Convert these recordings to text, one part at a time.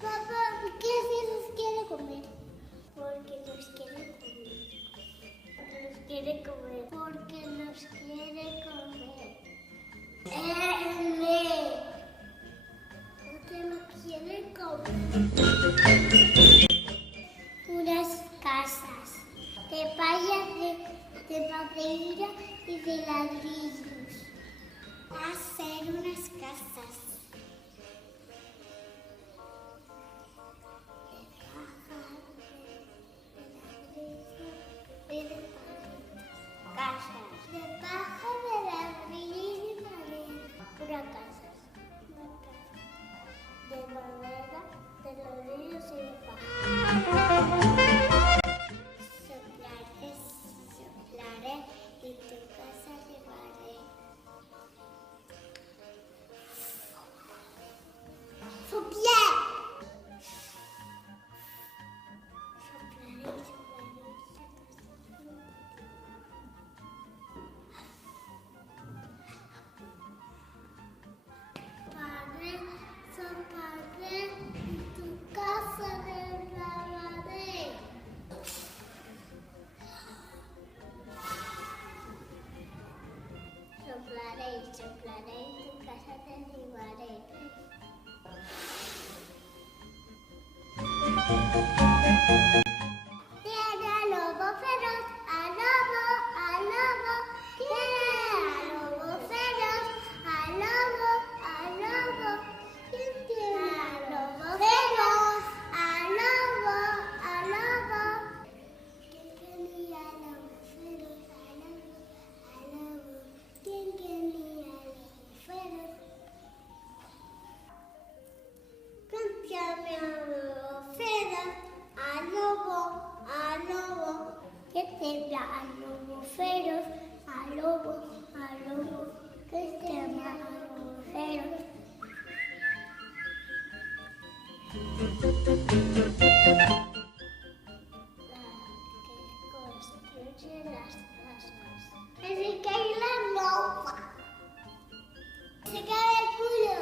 Papá, ¿qué si los quiere comer? Porque los quiere comer. Los quiere comer. Porque los quiere comer. Porque los quiere comer. Unas casas de payas, de madera y de ladrillos. Hacer unas casas. Casas de paja, de ladrillo y de madera. Pura casas. De madera, de ladrillos y de paja. Soplaré, soplaré y tu casa llevaré. Soplar. Soplaré, soplaré. Padre, soplaré y tu casa derramaré. Soplaré, soplaré y tu casa derribaré. Tiene al lobo feroz, al lobo, al lobo. Tiene al lobo feroz, al lobo, al lobo. ¿Quién tiene al lobo feroz? Al lobo, al lobo. ¿Quién tiene al lobo feroz? Al lobo, al lobo. ¿Quién tiene al lobo feroz? Cámbiame al lobo feroz, al lobo, al lobo. Que tembla al lobo feroz, al lobo, al lobo. Que tembla al lobo feroz. La que construye las casas. Que se cae la ropa. Se cae el culo.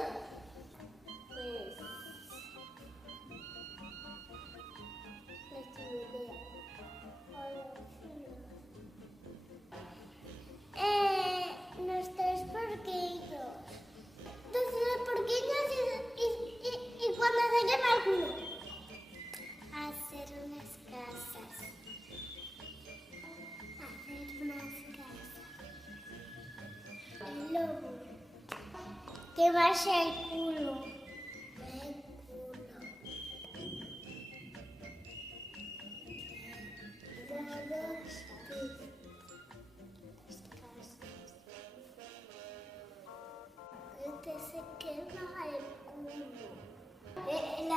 Nuestros porquillos. Nuestros porquillos y cuando se quema el culo. Hacer unas casas. Hacer unas casas. El lobo. Quemarse el culo. El culo. Se quema el culo. La